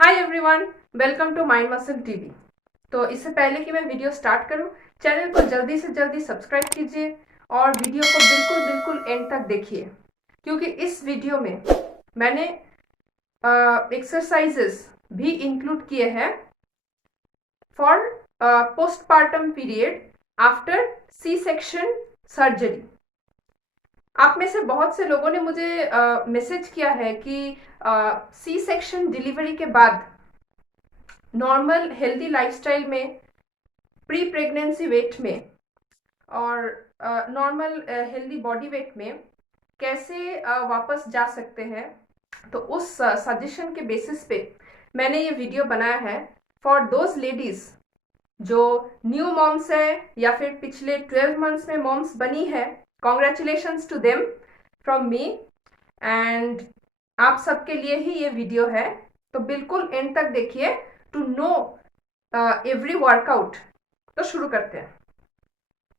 Hi everyone, welcome to Mind Muscle TV. तो इससे पहले कि मैं वीडियो स्टार्ट करूं, चैनल को जल्दी से जल्दी सब्सक्राइब कीजिए और वीडियो को बिल्कुल बिल्कुल एंड तक देखिए, क्योंकि इस वीडियो में मैंने एक्सरसाइजेस भी इंक्लूड किए हैं for postpartum period after C section surgery. आप में से बहुत से लोगों ने मुझे मैसेज किया है कि सी सेक्शन डिलीवरी के बाद नॉर्मल हेल्दी लाइफस्टाइल में, प्री प्रेगनेंसी वेट में और नॉर्मल हेल्दी बॉडी वेट में कैसे वापस जा सकते हैं। तो उस सजेशन के बेसिस पे मैंने ये वीडियो बनाया है फॉर दोज लेडीज जो न्यू मॉम्स है या फिर पिछले 12 मंथ्स में मॉम्स बनी है। Congratulations to them from me. And आप सबके लिए ही ये वीडियो है, तो बिल्कुल एंड तक देखिए टू नो एवरी वर्कआउट। तो शुरू करते हैं।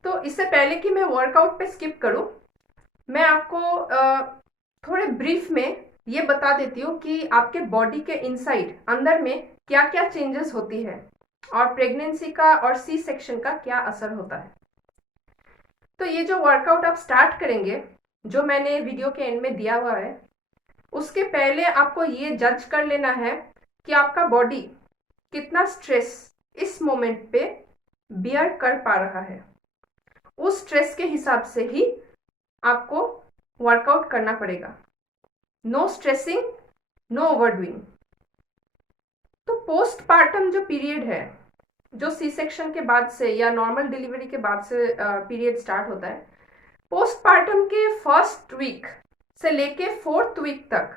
तो इससे पहले कि मैं वर्कआउट पे स्किप करूं, मैं आपको थोड़े ब्रीफ में ये बता देती हूँ कि आपके बॉडी के इनसाइड अंदर में क्या क्या चेंजेस होती है और प्रेगनेंसी का और सी सेक्शन का क्या असर होता है। तो ये जो वर्कआउट आप स्टार्ट करेंगे, जो मैंने वीडियो के एंड में दिया हुआ है, उसके पहले आपको ये जज कर लेना है कि आपका बॉडी कितना स्ट्रेस इस मोमेंट पे बियर कर पा रहा है। उस स्ट्रेस के हिसाब से ही आपको वर्कआउट करना पड़ेगा। No stressing, no overdoing. तो पोस्टपार्टम जो पीरियड है, जो सी सेक्शन के बाद से या नॉर्मल डिलीवरी के बाद से पीरियड स्टार्ट होता है, पोस्टपार्टम के फर्स्ट वीक से लेके फोर्थ वीक तक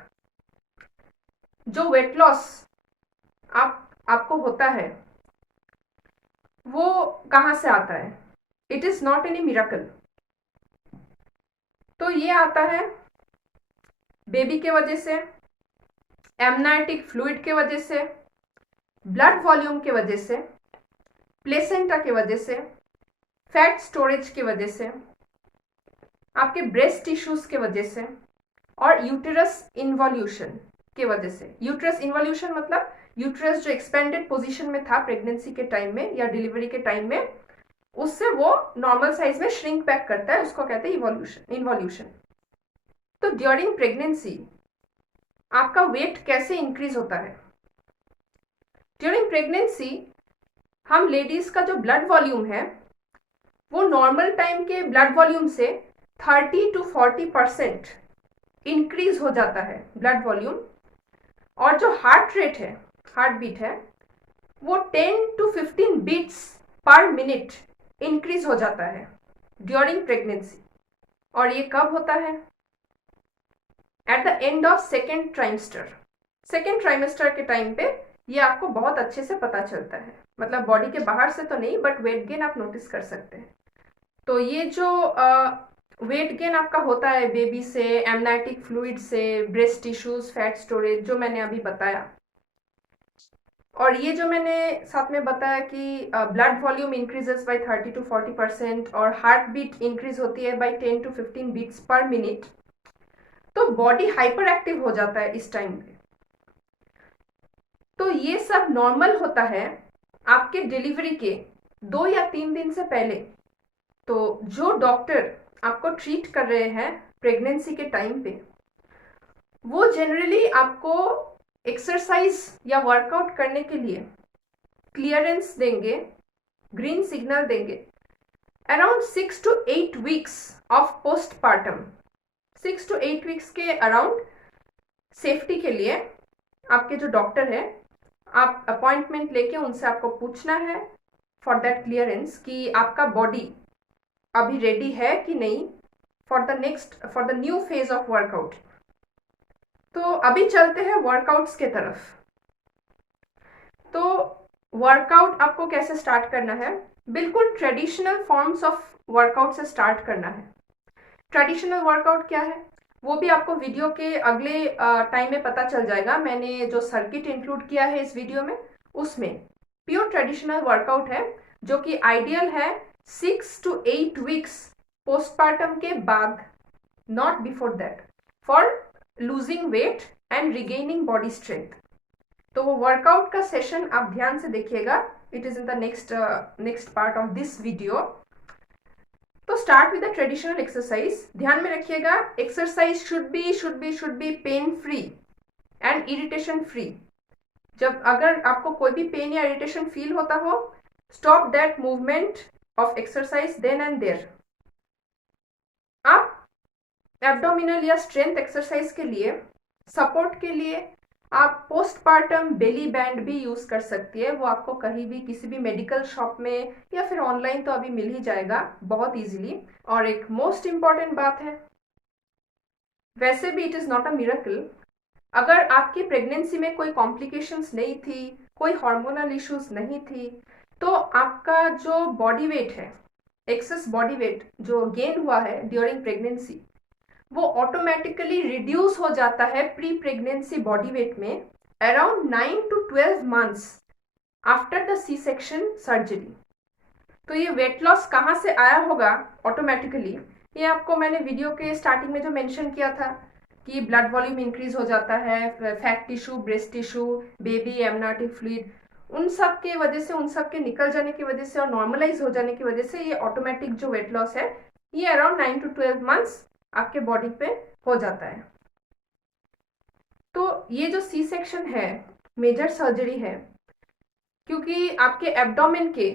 जो वेट लॉस आपको होता है, वो कहाँ से आता है? It is not any miracle. तो ये आता है बेबी के वजह से, एमनाइटिक फ्लूइड के वजह से, ब्लड वॉल्यूम के वजह से, प्लेसेंटा के वजह से, फैट स्टोरेज के वजह से, आपके ब्रेस्ट टिश्यूज के वजह से और यूटेरस इन्वॉल्यूशन के वजह से। यूटेरस इन्वॉल्यूशन मतलब यूटेरस जो एक्सपेंडेड पोजीशन में था प्रेगनेंसी के टाइम में या डिलीवरी के टाइम में, उससे वो नॉर्मल साइज में श्रिंक बैक करता है, उसको कहते हैं इन्वॉल्यूशन। तो ड्यूरिंग प्रेगनेंसी आपका वेट कैसे इंक्रीज होता है? ड्यूरिंग प्रेगनेंसी हम लेडीज का जो ब्लड वॉल्यूम है, वो नॉर्मल टाइम के ब्लड वॉल्यूम से 30 to 40% इंक्रीज हो जाता है ब्लड वॉल्यूम। और जो हार्ट रेट है, हार्ट बीट है, वो 10 to 15 beats per minute increase हो जाता है ड्यूरिंग प्रेगनेंसी। और ये कब होता है? At the end of second trimester. Second trimester के टाइम पे ये आपको बहुत अच्छे से पता चलता है, मतलब बॉडी के बाहर से तो नहीं, बट वेट गेन आप नोटिस कर सकते हैं। तो ये जो वेट गेन आपका होता है बेबी से, एमनाइटिक फ्लूइड से, ब्रेस्ट टिश्यूज, फैट स्टोरेज, जो मैंने अभी बताया, और ये जो मैंने साथ में बताया कि blood volume increases by 30 to 40% और हार्ट बीट इंक्रीज होती है by 10 to 15 beats per minute. तो बॉडी हाइपर एक्टिव हो जाता है इस टाइम पे। तो ये सब नॉर्मल होता है आपके डिलीवरी के 2 या 3 दिन से पहले। तो जो डॉक्टर आपको ट्रीट कर रहे हैं प्रेगनेंसी के टाइम पे, वो जनरली आपको एक्सरसाइज या वर्कआउट करने के लिए क्लियरेंस देंगे, ग्रीन सिग्नल देंगे around 6 to 8 weeks of postpartum. 6 to 8 weeks के अराउंड सेफ्टी के लिए आपके जो डॉक्टर है, आप अपॉइंटमेंट लेके उनसे आपको पूछना है फॉर दैट क्लियरेंस कि आपका बॉडी अभी रेडी है कि नहीं for the new phase of workout. तो अभी चलते हैं वर्कआउट्स के तरफ। तो वर्कआउट आपको कैसे स्टार्ट करना है? बिल्कुल ट्रेडिशनल फॉर्म्स ऑफ वर्कआउट से स्टार्ट करना है। ट्रेडिशनल वर्कआउट क्या है वो भी आपको वीडियो के अगले टाइम में पता चल जाएगा। मैंने जो सर्किट इंक्लूड किया है इस वीडियो में, उसमें प्योर ट्रेडिशनल वर्कआउट है, जो कि आइडियल है 6 to 8 वीक्स पोस्टपार्टम के बाद, not before that, for losing weight and regaining body strength. तो वो वर्कआउट का सेशन आप ध्यान से देखिएगा, it is in the next part of this video. तो start with the traditional exercise. ध्यान में रखिएगा, exercise should be pain free and irritation free. जब अगर आपको कोई भी पेन या इरिटेशन फील होता हो, stop that movement of exercise then and there. आप एब्डोमिनल या स्ट्रेंथ एक्सरसाइज के लिए, सपोर्ट के लिए आप पोस्टपार्टम बेली बैंड भी यूज कर सकती है। वो आपको कहीं भी किसी भी मेडिकल शॉप में या फिर ऑनलाइन तो अभी मिल ही जाएगा बहुत इजीली। और एक मोस्ट इंपॉर्टेंट बात है, वैसे भी it is not a miracle. अगर आपकी प्रेगनेंसी में कोई कॉम्प्लिकेशंस नहीं थी, कोई हार्मोनल इश्यूज नहीं थी, तो आपका जो बॉडी वेट है, एक्सेस बॉडी वेट जो गेन हुआ है ड्यूरिंग प्रेगनेंसी, वो ऑटोमेटिकली रिड्यूस हो जाता है प्री प्रेगनेंसी बॉडी वेट में around 9 to 12 months after the C section surgery. तो ये वेट लॉस कहाँ से आया होगा ऑटोमेटिकली, ये आपको मैंने वीडियो के स्टार्टिंग में जो मेंशन किया था कि ब्लड वॉल्यूम इंक्रीज हो जाता है, fat tissue, breast tissue, baby amniotic fluid, उन सब के वजह से, उन सब के निकल जाने की वजह से और नॉर्मलाइज हो जाने की वजह से ये ऑटोमेटिक जो वेट लॉस है ये अराउंड 9 to 12 मंथ्स आपके बॉडी पे हो जाता है। तो ये जो सी सेक्शन है, मेजर सर्जरी है, क्योंकि आपके एब्डोमेन के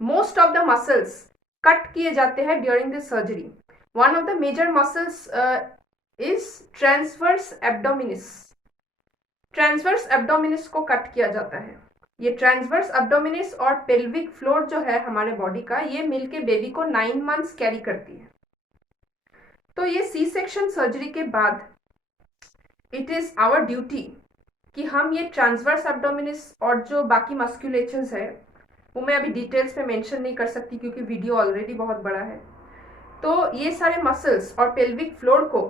most of the muscles cut किए जाते हैं during this surgery. One of the major muscles is transverse abdominis. Transverse abdominis को कट किया जाता है। ये ट्रांसवर्स एब्डोमिनिस और पेल्विक फ्लोर जो है हमारे बॉडी का, ये मिलके बेबी को 9 मंथ्स कैरी करती है। तो ये सी सेक्शन सर्जरी के बाद इट इज आवर ड्यूटी कि हम ये ट्रांसवर्स एब्डोमिनिस और जो बाकी मस्कुलेचर्स है वो मैं अभी डिटेल्स में मेंशन नहीं कर सकती क्योंकि वीडियो ऑलरेडी बहुत बड़ा है। तो ये सारे मसल्स और पेल्विक फ्लोर को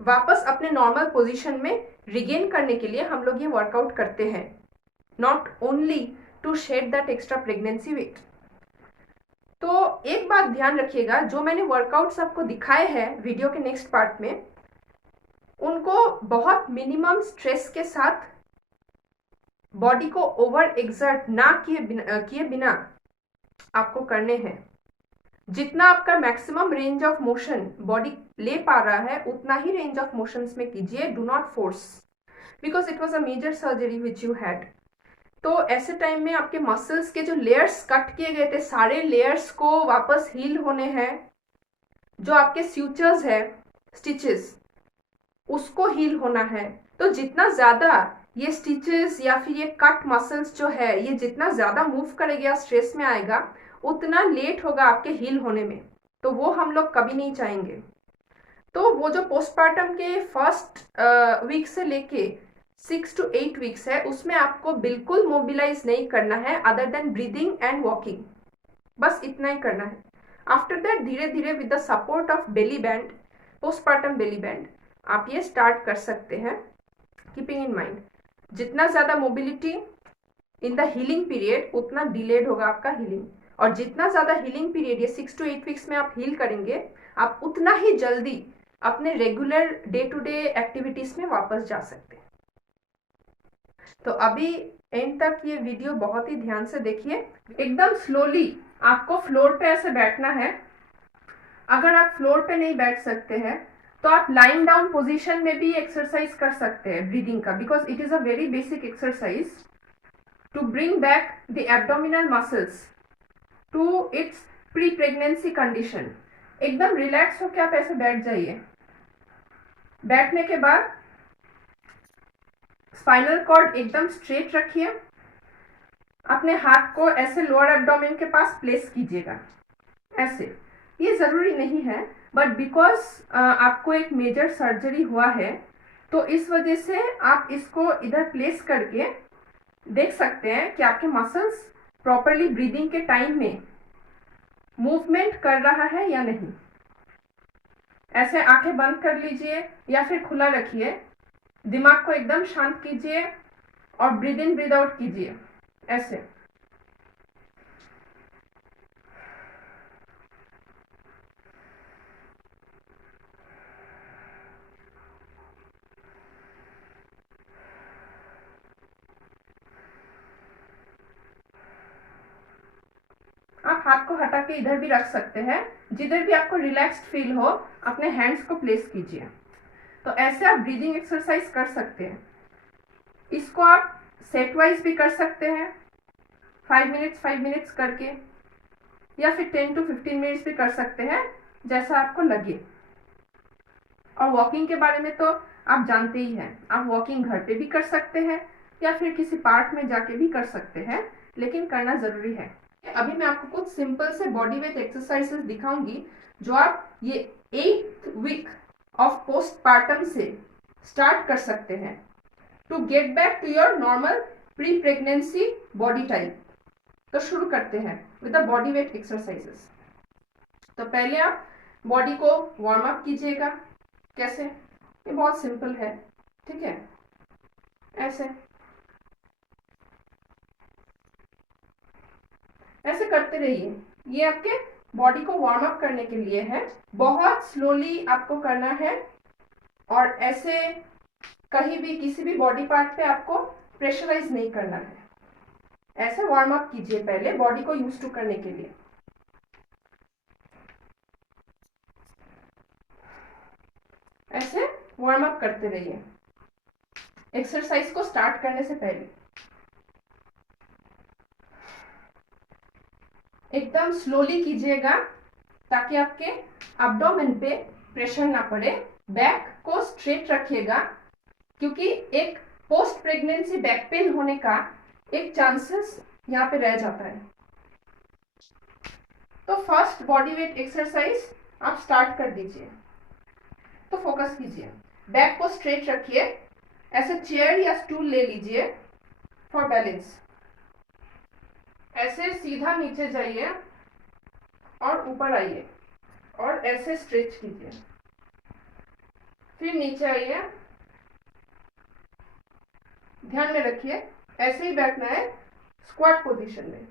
वापस अपने नॉर्मल पोजीशन में रिगेन करने के लिए हम लोग ये वर्कआउट करते हैं, not only to shed that extra pregnancy weight. तो एक बात ध्यान रखिएगा, जो मैंने वर्कआउट्स आपको दिखाए हैं वीडियो के नेक्स्ट पार्ट में, उनको बहुत मिनिमम स्ट्रेस के साथ बॉडी को ओवर एक्सर्ट ना किए बिना आपको करने हैं। जितना आपका maximum range of motion body ले पा रहा है उतना ही रेंज ऑफ मोशंस में कीजिए, do not force, because it was a major surgery which you had. तो ऐसे टाइम में आपके मसल्स के जो लेयर्स कट किए गए थे, सारे लेयर्स को वापस हील होने हैं। जो आपके स्यूचर्स है, स्टिचेस, उसको हील होना है। तो जितना ज्यादा ये स्टिचेस या फिर ये कट मसल्स जो है ये जितना ज्यादा मूव करेगा, स्ट्रेस में आएगा, उतना लेट होगा आपके हील होने में। तो वो हम लोग कभी नहीं चाहेंगे। तो वो जो पोस्टपार्टम के फर्स्ट वीक से लेके 6 to 8 वीक्स है, उसमें आपको बिल्कुल मोबिलाइज नहीं करना है other than breathing and walking, बस इतना ही करना है। आफ्टर दैट धीरे धीरे with the support of belly band, postpartum belly band, आप ये स्टार्ट कर सकते हैं। कीपिंग इन माइंड, जितना ज्यादा mobility in the healing period उतना डिलेड होगा आपका हीलिंग, और जितना ज्यादा हीलिंग पीरियड ये 6 to 8 वीक्स में आप हील करेंगे, आप उतना ही जल्दी अपने regular day to day activities में वापस जा सकते हैं। तो अभी एंड तक ये वीडियो बहुत ही ध्यान से देखिए। एकदम स्लोली आपको फ्लोर पे ऐसे बैठना है। अगर आप फ्लोर पे नहीं बैठ सकते हैं तो आप लाइन डाउन पोजीशन में भी एक्सरसाइज कर सकते हैं ब्रीदिंग का, because it is a very basic exercise to bring back the abdominal muscles to its pre pregnancy condition. एकदम रिलैक्स होकर आप ऐसे बैठ जाइए। बैठने के बाद स्पाइनल कॉर्ड एकदम स्ट्रेट रखिए। अपने हाथ को ऐसे लोअर एब्डोमेन के पास प्लेस कीजिएगा ऐसे। ये जरूरी नहीं है, बट बिकॉज आपको एक मेजर सर्जरी हुआ है तो इस वजह से आप इसको इधर प्लेस करके देख सकते हैं कि आपके मसल्स प्रॉपरली ब्रीदिंग के टाइम में मूवमेंट कर रहा है या नहीं। ऐसे आंखें बंद कर लीजिए या फिर खुला रखिए। दिमाग को एकदम शांत कीजिए और ब्रीद इन ब्रीद आउट कीजिए ऐसे। हाथ को हटा के इधर भी रख सकते हैं, जिधर भी आपको रिलैक्स्ड फील हो अपने हैंड्स को प्लेस कीजिए। तो ऐसे आप ब्रीदिंग एक्सरसाइज कर सकते हैं। इसको आप सेट वाइज भी कर सकते हैं, 5 मिनट्स करके, या फिर 10 to 15 मिनट्स भी कर सकते हैं, जैसा आपको लगे। और वॉकिंग के बारे में तो आप जानते ही हैं, आप वॉकिंग घर पे भी कर सकते हैं या फिर किसी पार्क में जाके भी कर सकते हैं, लेकिन करना जरूरी है। अभी मैं आपको कुछ सिंपल से बॉडी वेट एक्सरसाइजेस दिखाऊंगी जो आप ये 8th वीक ऑफ पोस्टपार्टम से स्टार्ट कर सकते हैं to get back to your normal pre pregnancy body type. तो शुरू करते हैं with the body weight exercises. तो पहले आप बॉडी को वार्म अप कीजिएगा। कैसे? ये बहुत सिंपल है, ठीक है। ऐसे ऐसे करते रहिए। ये आपके बॉडी को वार्म अप करने के लिए है। बहुत स्लोली आपको करना है और ऐसे कहीं भी किसी भी बॉडी पार्ट पे आपको प्रेशराइज नहीं करना है। ऐसे वार्म अप कीजिए पहले बॉडी को यूज टू करने के लिए। ऐसे वार्म अप करते रहिए एक्सरसाइज को स्टार्ट करने से पहले। एकदम स्लोली कीजिएगा ताकि आपके एब्डोमेन पे प्रेशर ना पड़े। बैक को स्ट्रेट रखिएगा क्योंकि एक पोस्ट प्रेगनेंसी बैक पेन होने का एक चांसेस यहाँ पे रह जाता है। तो फर्स्ट बॉडी वेट एक्सरसाइज आप स्टार्ट कर दीजिए। तो फोकस कीजिए, बैक को स्ट्रेट रखिए, ऐसे चेयर या स्टूल ले लीजिए फॉर बैलेंस। ऐसे सीधा नीचे जाइए और ऊपर आइए और ऐसे स्ट्रेच कीजिए, फिर नीचे आइए। ध्यान में रखिए ऐसे ही बैठना है स्क्वाट पोजीशन में।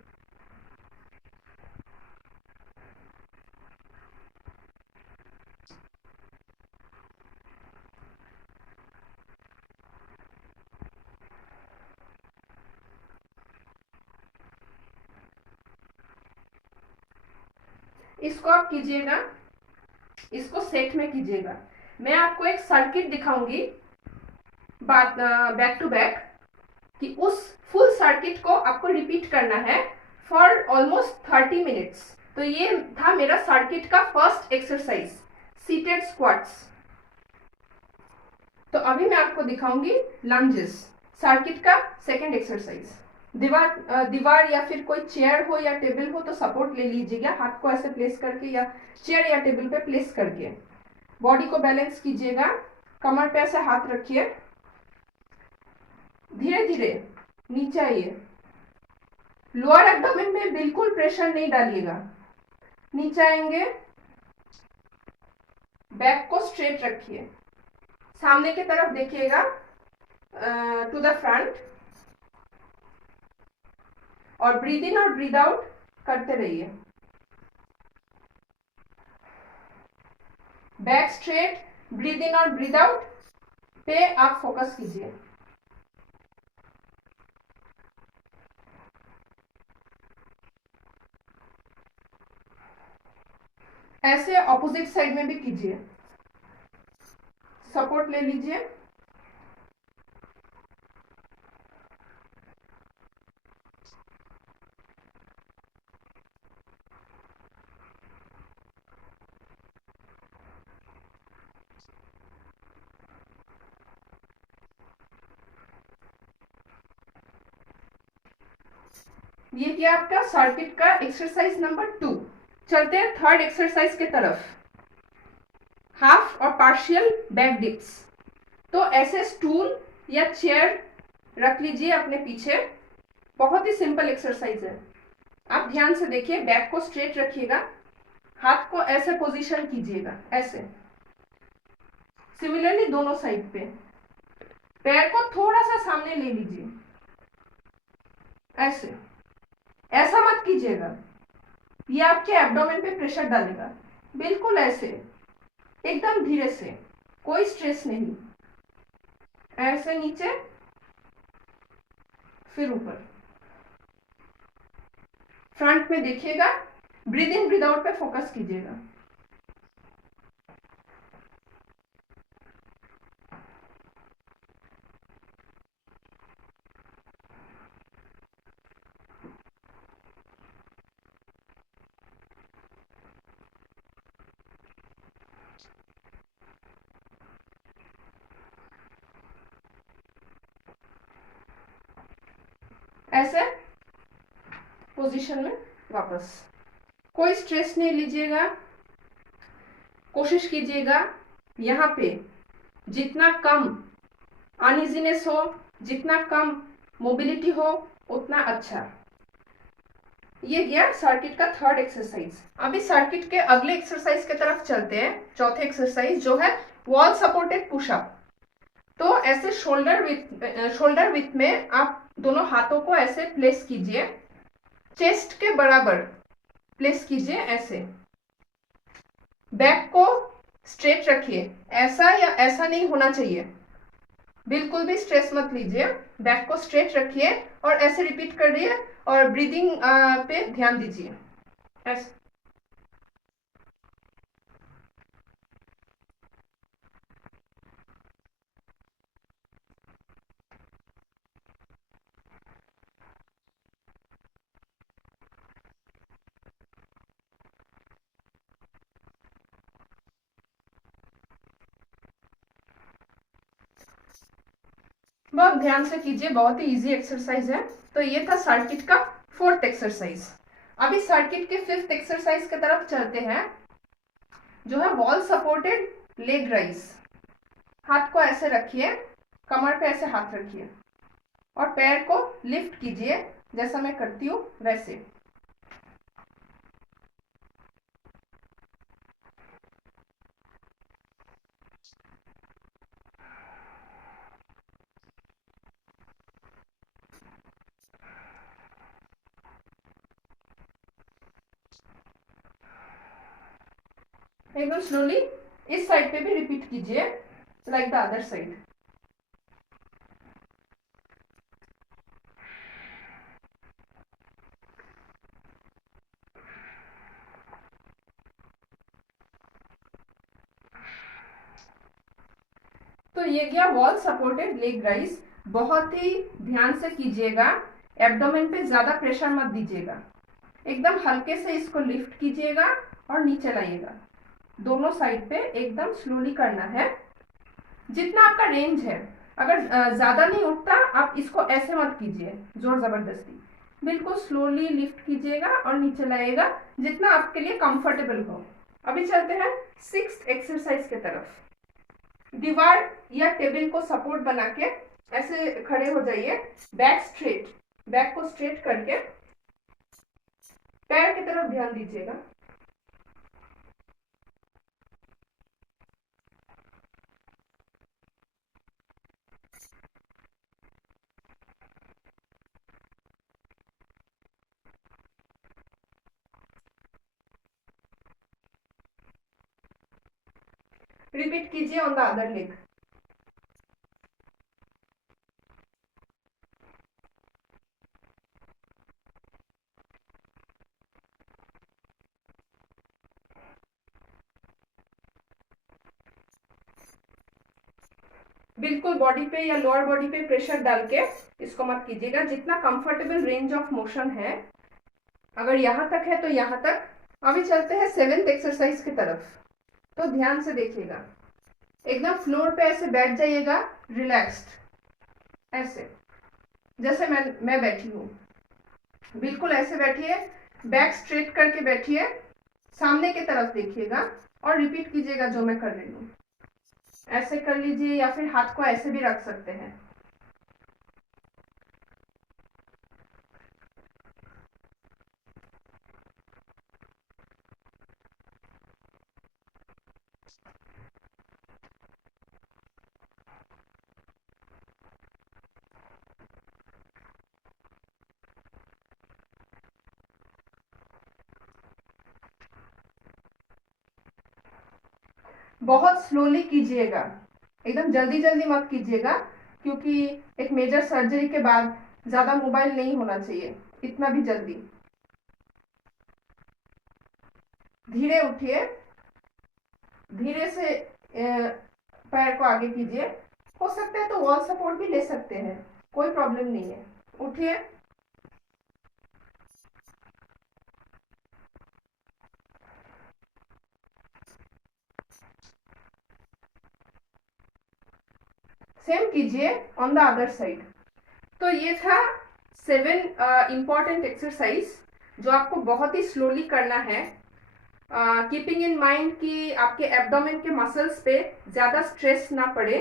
इसको आप कीजिएगा, इसको सेट में कीजिएगा। मैं आपको एक सर्किट दिखाऊंगी बैक टू बैक कि उस फुल सर्किट को आपको रिपीट करना है फॉर ऑलमोस्ट 30 मिनट्स। तो ये था मेरा सर्किट का फर्स्ट एक्सरसाइज, सीटेड स्क्वाट्स। तो अभी मैं आपको दिखाऊंगी लंजेस, सर्किट का सेकंड एक्सरसाइज। दीवार या फिर कोई चेयर हो या टेबल हो तो सपोर्ट ले लीजिएगा, हाथ को ऐसे प्लेस करके या चेयर या टेबल पे प्लेस करके बॉडी को बैलेंस कीजिएगा। कमर पे ऐसे हाथ रखिए, धीरे धीरे नीचे आइए। लोअर एब्डोमेन में बिल्कुल प्रेशर नहीं डालिएगा। नीचे आएंगे, बैक को स्ट्रेट रखिए, सामने की तरफ देखिएगा टू द फ्रंट, और ब्रीद इन और ब्रीद आउट करते रहिए। बैक स्ट्रेट, ब्रीद इन और ब्रीद आउट पे आप फोकस कीजिए। ऐसे ऑपोजिट साइड में भी कीजिए, सपोर्ट ले लीजिए। ये किया आपका सर्किट का एक्सरसाइज नंबर 2। चलते हैं थर्ड एक्सरसाइज के तरफ, हाफ और पार्शियल बैक डिप्स। तो ऐसे स्टूल या चेयर रख लीजिए अपने पीछे। बहुत ही सिंपल एक्सरसाइज है, आप ध्यान से देखिए। बैक को स्ट्रेट रखिएगा, हाथ को ऐसे पोजीशन कीजिएगा, ऐसे। सिमिलरली दोनों साइड पे पैर को थोड़ा सा सामने ले लीजिए, ऐसे। ऐसा मत कीजिएगा, ये आपके एब्डोमेन पे प्रेशर डालेगा। बिल्कुल ऐसे, एकदम धीरे से, कोई स्ट्रेस नहीं। ऐसे नीचे, फिर ऊपर। फ्रंट में देखिएगा, ब्रीद इन ब्रीद आउट पे फोकस कीजिएगा। ऐसे पोजीशन में वापस, कोई स्ट्रेस नहीं लीजिएगा। कोशिश कीजिएगा यहाँ पे जितना कम अनइजीनेस हो, जितना कम मोबिलिटी हो, उतना अच्छा। ये गया सर्किट का थर्ड एक्सरसाइज। अभी सर्किट के अगले एक्सरसाइज की तरफ चलते हैं। चौथे एक्सरसाइज जो है वॉल सपोर्टेड पुशअप। तो ऐसे शोल्डर विथ में आप दोनों हाथों को ऐसे प्लेस कीजिए, चेस्ट के बराबर प्लेस कीजिए। ऐसे बैक को स्ट्रेट रखिए, ऐसा या ऐसा नहीं होना चाहिए, बिल्कुल भी स्ट्रेस मत लीजिए। बैक को स्ट्रेट रखिए और ऐसे रिपीट करिए और ब्रीदिंग पे ध्यान दीजिए। ऐसे बहुत ध्यान से कीजिए, बहुत ही इजी एक्सरसाइज है। तो ये था सर्किट का फोर्थ एक्सरसाइज। अभी सर्किट के फिफ्थ एक्सरसाइज की तरफ चलते हैं, जो है वॉल सपोर्टेड लेग राइज। हाथ को ऐसे रखिए, कमर पे ऐसे हाथ रखिए और पैर को लिफ्ट कीजिए, जैसा मैं करती हूँ वैसे। एकदम स्लोली इस साइड पे भी रिपीट कीजिए, लाइक द अदर साइड। तो ये गया वॉल सपोर्टेड लेग राइज। बहुत ही ध्यान से कीजिएगा, एब्डोमेन पे ज्यादा प्रेशर मत दीजिएगा। एकदम हल्के से इसको लिफ्ट कीजिएगा और नीचे लाइएगा। दोनों साइड पे एकदम स्लोली करना है, जितना आपका रेंज है। अगर ज्यादा नहीं उठता, आप इसको ऐसे मत कीजिए जोर जबरदस्ती। बिल्कुल स्लोली लिफ्ट कीजिएगा और नीचे लाइएगा, जितना आपके लिए कंफर्टेबल हो। अभी चलते हैं सिक्स्थ एक्सरसाइज की तरफ। दीवार या टेबल को सपोर्ट बना के ऐसे खड़े हो जाइए, बैक स्ट्रेट, बैक को स्ट्रेट करके पैर की तरफ ध्यान दीजिएगा। रिपीट कीजिए ऑन द अदर लेग। बिल्कुल बॉडी पे या लोअर बॉडी पे प्रेशर डाल के इसको मत कीजिएगा, जितना कंफर्टेबल रेंज ऑफ मोशन है। अगर यहां तक है तो यहां तक। अभी चलते हैं सेवेंथ एक्सरसाइज की तरफ। तो ध्यान से देखिएगा, एकदम फ्लोर पे ऐसे बैठ जाइएगा, रिलैक्स्ड, ऐसे जैसे मैं बैठी हूँ। बिल्कुल ऐसे बैठिए, बैक स्ट्रेट करके बैठिए, सामने की तरफ देखिएगा और रिपीट कीजिएगा जो मैं कर रही हूँ। ऐसे कर लीजिए या फिर हाथ को ऐसे भी रख सकते हैं। बहुत स्लोली कीजिएगा, एकदम जल्दी जल्दी मत कीजिएगा, क्योंकि एक मेजर सर्जरी के बाद ज्यादा मोबाइल नहीं होना चाहिए इतना भी जल्दी। धीरे उठिए, धीरे से पैर को आगे कीजिए। हो सकता है तो वॉल सपोर्ट भी ले सकते हैं, कोई प्रॉब्लम नहीं है। उठिए, सेम कीजिए ऑन द अदर साइड। तो ये था 7 इंपॉर्टेंट एक्सरसाइज जो आपको बहुत ही स्लोली करना है, कीपिंग इन माइंड कि आपके एब्डोमेन के मसल्स पे ज़्यादा स्ट्रेस ना पड़े,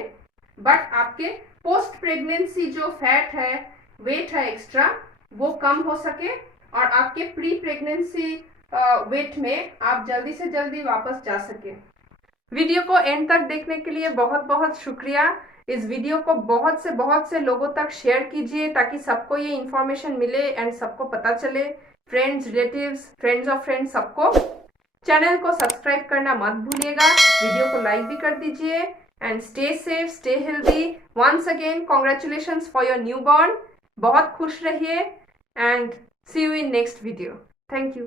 बट आपके पोस्ट प्रेगनेंसी जो फैट है, वेट है एक्स्ट्रा, वो कम हो सके और आपके प्री प्रेगनेंसी वेट में आप जल्दी से जल्दी वापस जा सके। वीडियो को एंड तक देखने के लिए बहुत बहुत शुक्रिया। इस वीडियो को बहुत से लोगों तक शेयर कीजिए ताकि सबको ये इन्फॉर्मेशन मिले एंड सबको पता चले, friends, relatives, friends of friends, सबको। चैनल को सब्सक्राइब करना मत भूलिएगा, वीडियो को लाइक भी कर दीजिए and stay safe, stay healthy. Once again congratulations for your newborn. बहुत खुश रहिए and see you in next video. Thank you.